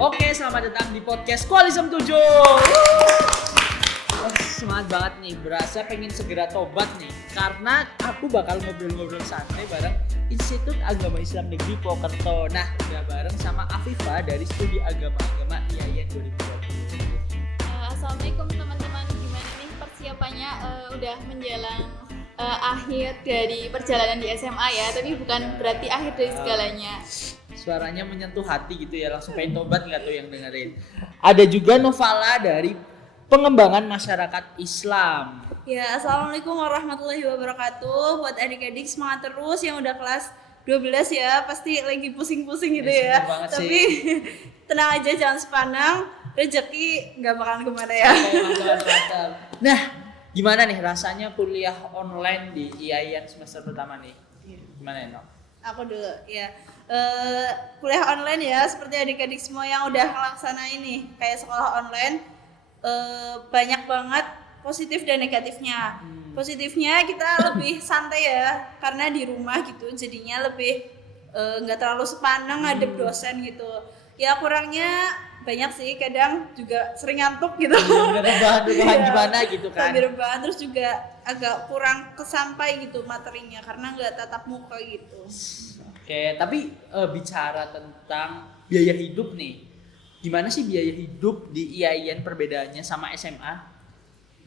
Oke, selamat datang di podcast Koalisem 7. Semangat banget nih, berasa pengen segera tobat nih. Karena aku bakal ngobrol-ngobrol santai bareng Institut Agama Islam Negeri Purwokerto. Nah, udah bareng sama Afifa dari Studi Agama-Agama IAIN 2020. Assalamualaikum teman-teman, gimana nih persiapannya? Udah menjelang akhir dari perjalanan di SMA ya, tapi bukan berarti akhir dari segalanya. Suaranya menyentuh hati gitu ya, langsung pengen tobat nggak tuh yang dengerin. Ada juga Novala dari Pengembangan Masyarakat Islam. Ya, Assalamualaikum warahmatullahi wabarakatuh. Buat adik-adik semangat terus yang udah kelas 12 ya, pasti lagi pusing-pusing gitu ya. Tapi tenang aja, jangan sepanang, rezeki nggak bakalan kemana ya. Nah, gimana nih rasanya kuliah online di IAIN semester pertama nih? Gimana ya, No? Aku dulu ya. Kuliah online ya, seperti adik-adik semua yang udah ngelaksanain nih kayak sekolah online, banyak banget positif dan negatifnya. Positifnya kita lebih santai ya, karena di rumah gitu, jadinya lebih nggak terlalu sepaneng ngadep dosen gitu. Ya kurangnya banyak sih, kadang juga sering ngantuk gitu. Rebahan gimana gitu kan? Rebahan, terus juga agak kurang kesampai gitu materinya karena nggak tatap muka gitu. Oke, tapi bicara tentang biaya hidup nih, gimana sih biaya hidup di IAIN perbedaannya sama SMA?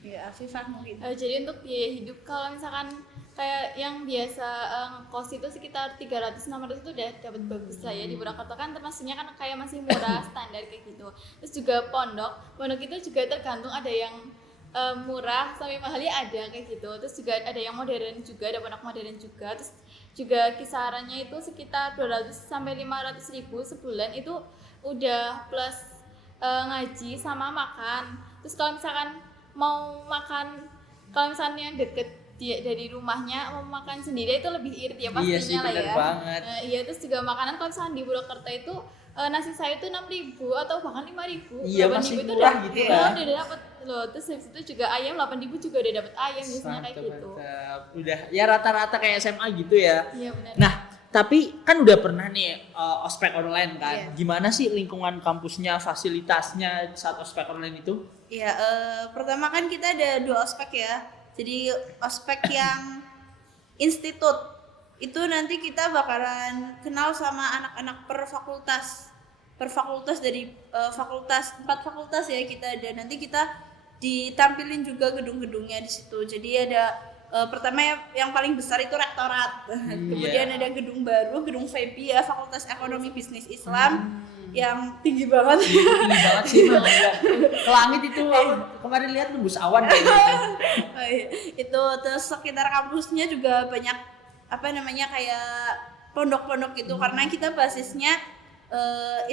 Ya, Afifah mungkin. Jadi untuk biaya hidup kalau misalkan kayak yang biasa ngekos itu sekitar 300-600 itu udah dapat bagus lah ya. Di Purwokerto kan termasuknya kan kayak masih murah standar kayak gitu. Terus juga pondok itu juga tergantung, ada yang murah sampai mahalnya ada kayak gitu. Terus juga ada yang modern juga, ada pondok modern juga. Terus juga kisarannya itu sekitar 200 sampai 500 ribu sebulan, itu udah plus ngaji sama makan. Terus kalau misalkan mau makan, kalau misalnya deket dari rumahnya mau makan sendiri itu lebih irit ya pastinya. Iya sih, lah ya. Banget. Iya, terus juga makanan kalau misalkan di Purwokerto itu nasi sayur itu 6.000 atau bahkan 5.000. Iya, masih murah gitu kan. Udah dapat loh. Terus habis itu juga ayam 8.000 juga udah dapat ayam biasanya kayak gitu. Udah ya rata-rata kayak SMA gitu ya. Iya benar. Nah, tapi kan udah pernah nih ospek online kan. Iya. Gimana sih lingkungan kampusnya, fasilitasnya saat ospek online itu? Ya, pertama kan kita ada 2 ospek ya. Jadi ospek yang institut itu nanti kita bakalan kenal sama anak-anak per fakultas dari fakultas 4 fakultas ya kita ada. Nanti kita ditampilin juga gedung-gedungnya di situ. Jadi ada pertama yang paling besar itu rektorat. Kemudian ada gedung baru, gedung FEBI ya, Fakultas Ekonomi Bisnis Islam. Yang tinggi banget. Tinggi banget sih, ke langit itu. Kemarin lihat nembus awan kayak gitu. Itu terus sekitar kampusnya juga banyak kayak pondok-pondok gitu, karena kita basisnya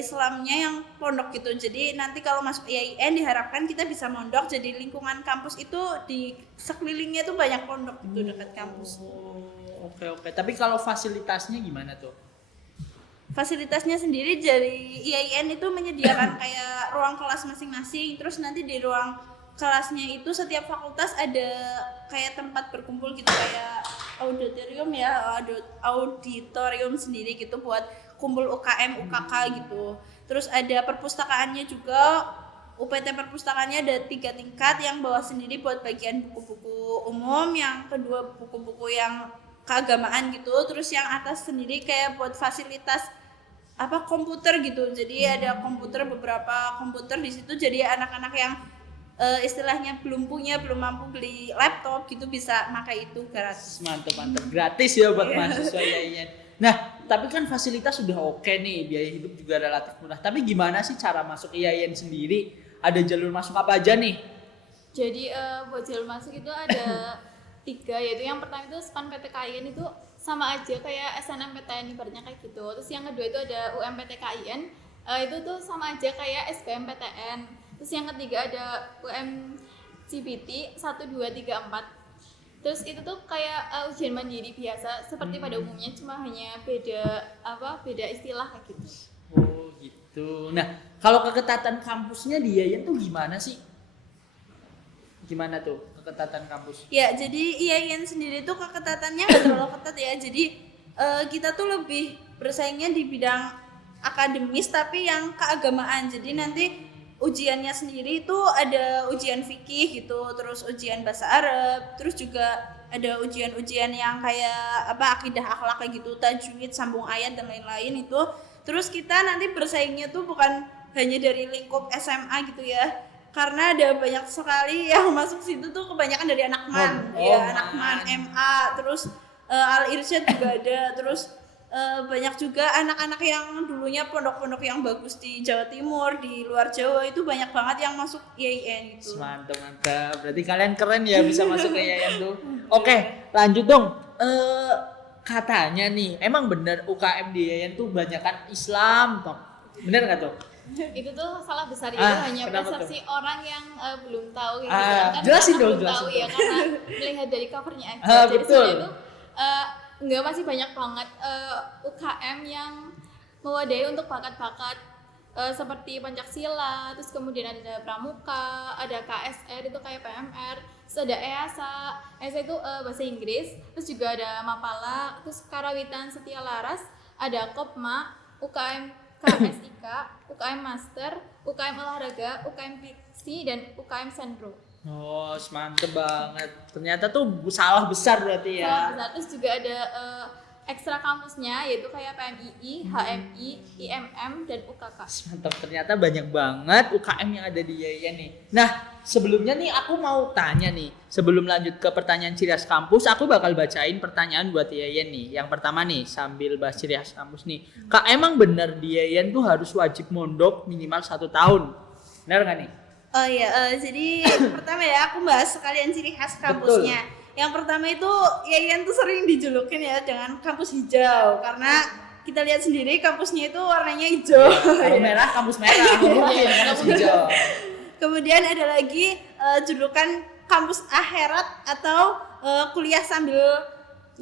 Islamnya yang pondok gitu. Jadi nanti kalau masuk IAIN diharapkan kita bisa mondok, jadi lingkungan kampus itu di sekelilingnya tuh banyak pondok gitu dekat kampus. Oke. Tapi kalau fasilitasnya gimana tuh? Fasilitasnya sendiri dari IAIN itu menyediakan kayak ruang kelas masing-masing. Terus nanti di ruang kelasnya itu setiap fakultas ada kayak tempat berkumpul gitu, kayak auditorium ya, auditorium sendiri gitu buat kumpul UKM, UKK gitu. Terus ada perpustakaannya juga. UPT perpustakaannya ada 3 tingkat, yang bawah sendiri buat bagian buku-buku umum, yang kedua buku-buku yang keagamaan gitu. Terus yang atas sendiri kayak buat fasilitas komputer gitu. Jadi ada beberapa komputer di situ. Jadi anak-anak yang istilahnya belum mampu beli laptop gitu bisa pakai itu gratis. Mantap, gratis ya buat mahasiswa IAIN. Nah, tapi kan fasilitas sudah oke nih, biaya hidup juga relatif murah. Tapi gimana sih cara masuk IAIN sendiri? Ada jalur masuk apa aja nih? Jadi buat jalur masuk itu ada 3, yaitu yang pertama itu SPAN-PTKIN itu sama aja kayak SNMPTN ibaratnya kayak gitu. Terus yang kedua itu ada UMPTKIN, itu tuh sama aja kayak SBMPTN. Terus yang ketiga ada UMCBT 1, 2, 3, 4. Terus itu tuh kayak ujian mandiri biasa seperti pada umumnya, cuma hanya beda istilah kayak gitu. Oh gitu. Nah, kalau keketatan kampusnya di IAIN tuh gimana sih? Gimana tuh keketatan kampus? Ya, jadi IAIN sendiri tuh keketatannya nggak terlalu ketat ya. Jadi kita tuh lebih bersaingnya di bidang akademis tapi yang keagamaan. Jadi nanti ujiannya sendiri itu ada ujian fikih gitu, terus ujian bahasa Arab, terus juga ada ujian-ujian yang kayak apa akidah akhlak kayak gitu, tajwid, sambung ayat dan lain-lain itu. Terus kita nanti bersaingnya tuh bukan hanya dari lingkup SMA gitu ya, karena ada banyak sekali yang masuk situ tuh kebanyakan dari anak MAN, anak MAN, MA, terus Al Irsyad juga ada, terus banyak juga anak-anak yang dulunya pondok-pondok yang bagus di Jawa Timur, di luar Jawa itu banyak banget yang masuk IAIN gitu. Mantap. Berarti kalian keren ya bisa masuk ke IAIN tuh. Oke, lanjut dong. Katanya nih, emang bener UKM di IAIN tuh banyakan Islam, toh? Bener nggak tuh? Itu tuh salah besar itu hanya kenapa persepsi orang yang belum tahu gitu kan jelasin dong, belum tahu jelasin. ya karena melihat dari covernya aja. Jadi Betul. sebenarnya itu enggak, masih banyak banget UKM yang mewadahi untuk bakat-bakat seperti Pancasila, terus kemudian ada Pramuka, ada KSR itu kayak PMR, terus ada EASA itu bahasa Inggris, terus juga ada Mapala, terus Karawitan Setia Laras, ada Kopma, UKM KSIK, UKM Master, UKM Olahraga, UKM Fiksi, dan UKM Sendro. Oh, mantep banget. Ternyata tuh salah besar berarti ya. Salah besar. Terus juga ada ekstra kampusnya yaitu kayak PMII, HMI, IMM, dan UKK. Mantap, ternyata banyak banget UKM yang ada di IAIN nih. Nah, sebelumnya nih aku mau tanya nih. Sebelum lanjut ke pertanyaan ciri khas kampus, aku bakal bacain pertanyaan buat IAIN nih. Yang pertama nih, sambil bahas ciri khas kampus nih. Kak, emang bener di IAIN tuh harus wajib mondok minimal 1 tahun? Bener gak nih? Oh iya, jadi pertama ya aku bahas sekalian ciri khas kampusnya. Yang pertama itu IAIN tuh sering dijulukin ya dengan kampus hijau karena kita lihat sendiri kampusnya itu warnanya hijau. Kalau merah, kampus merah. Mungkin kampus hijau. Kemudian ada lagi julukan kampus akhirat atau kuliah sambil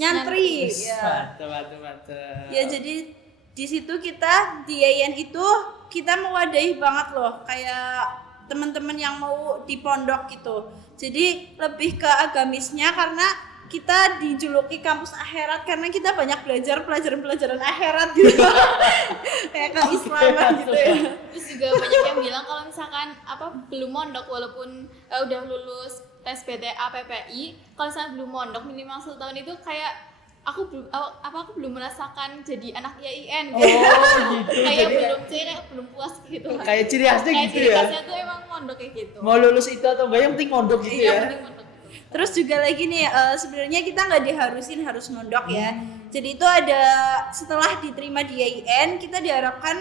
nyantri. Ya. Mantap. Ya jadi di situ kita di IAIN itu kita mewadahi banget loh kayak teman-teman yang mau di pondok gitu. Jadi lebih ke agamisnya karena kita dijuluki kampus akhirat karena kita banyak belajar pelajaran akhirat gitu. Kayak keislaman gitu ya. Terus juga banyak yang bilang kalau misalkan belum mondok walaupun udah lulus tes PTA PPI, kalau misalkan belum mondok minimal 1 tahun itu kayak aku belum merasakan jadi anak IAIN gitu. Gitu. kayak belum puas gitu. Kayak ciri khasnya Kayak gitu ciri ya. khasnya tuh emang mondok kayak gitu. Mau lulus itu atau enggak yang penting mondok gitu ya. Yang penting mondok. Terus juga lagi nih sebenarnya kita nggak diharusin harus mondok ya. Jadi itu ada setelah diterima di IAIN kita diharapkan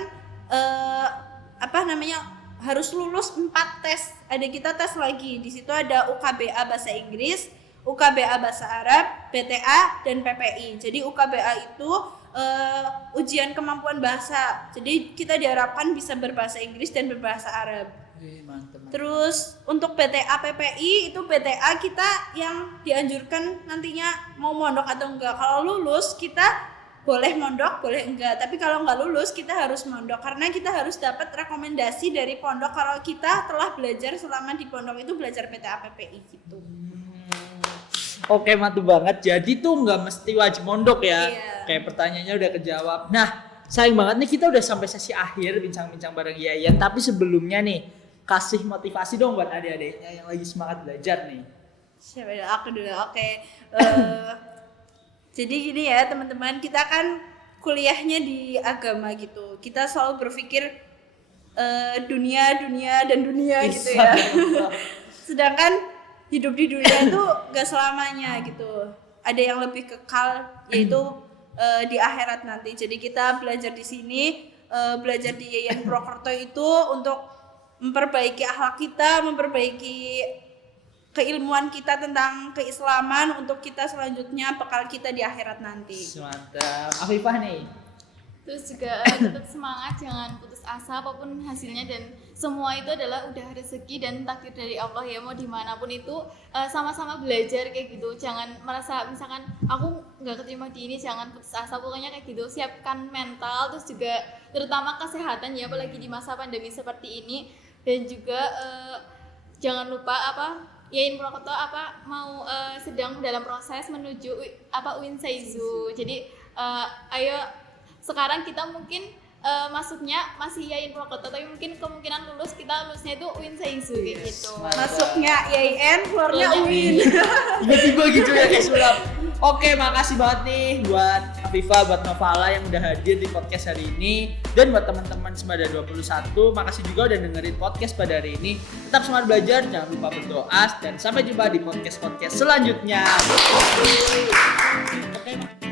harus lulus 4 tes. Ada kita tes lagi. Di situ ada UKBA bahasa Inggris, UKBA bahasa Arab, BTA, dan PPI. Jadi UKBA itu ujian kemampuan bahasa. Jadi kita diharapkan bisa berbahasa Inggris dan berbahasa Arab. Mantap. Terus untuk BTA PPI itu BTA kita yang dianjurkan nantinya mau mondok atau enggak. Kalau lulus kita boleh mondok, boleh enggak. Tapi kalau enggak lulus kita harus mondok karena kita harus dapat rekomendasi dari pondok kalau kita telah belajar selama di pondok itu belajar BTA PPI gitu. Oke, mantap banget. Jadi tuh nggak mesti wajib mondok ya. Iya. Kayak pertanyaannya udah kejawab. Nah, sayang banget nih kita udah sampai sesi akhir bincang-bincang bareng IAIN. Tapi sebelumnya nih, kasih motivasi dong buat adik-adiknya yang lagi semangat belajar nih. Siapa dulu? Aku dulu. Oke. Jadi gini ya teman-teman, kita kan kuliahnya di agama gitu. Kita selalu berpikir dunia gitu ya. Sedangkan hidup di dunia itu gak selamanya gitu. Ada yang lebih kekal yaitu di akhirat nanti. Jadi kita belajar di sini, belajar di IAIN Purwokerto itu untuk memperbaiki akhlak kita, memperbaiki keilmuan kita tentang keislaman untuk kita selanjutnya bekal kita di akhirat nanti. Mantap. Afifah nih. Terus juga tetap semangat, jangan putus asa apapun hasilnya, dan semua itu adalah udah rezeki dan takdir dari Allah ya, mau dimanapun itu sama-sama belajar kayak gitu. Jangan merasa misalkan aku nggak keterima di ini, jangan putus asa, pokoknya kayak gitu. Siapkan mental, terus juga terutama kesehatan ya, apalagi di masa pandemi seperti ini. Dan juga jangan lupa IAIN Purwokerto mau sedang dalam proses menuju UIN Saizu. Jadi ayo sekarang kita mungkin masuknya masih IAIN Purwakarta, tapi mungkin kemungkinan kita lulusnya itu UIN Saingsu kayak gitu. Masuknya IAIN, keluarnya UIN. Tiba-tiba gitu ya kayak sulap. Oke, makasih banget nih buat Afifa, buat Novala yang udah hadir di podcast hari ini. Dan buat teman-teman Semada 21, makasih juga udah dengerin podcast pada hari ini. Tetap semangat belajar, jangan lupa berdoa, dan sampai jumpa di podcast-podcast selanjutnya. Oke.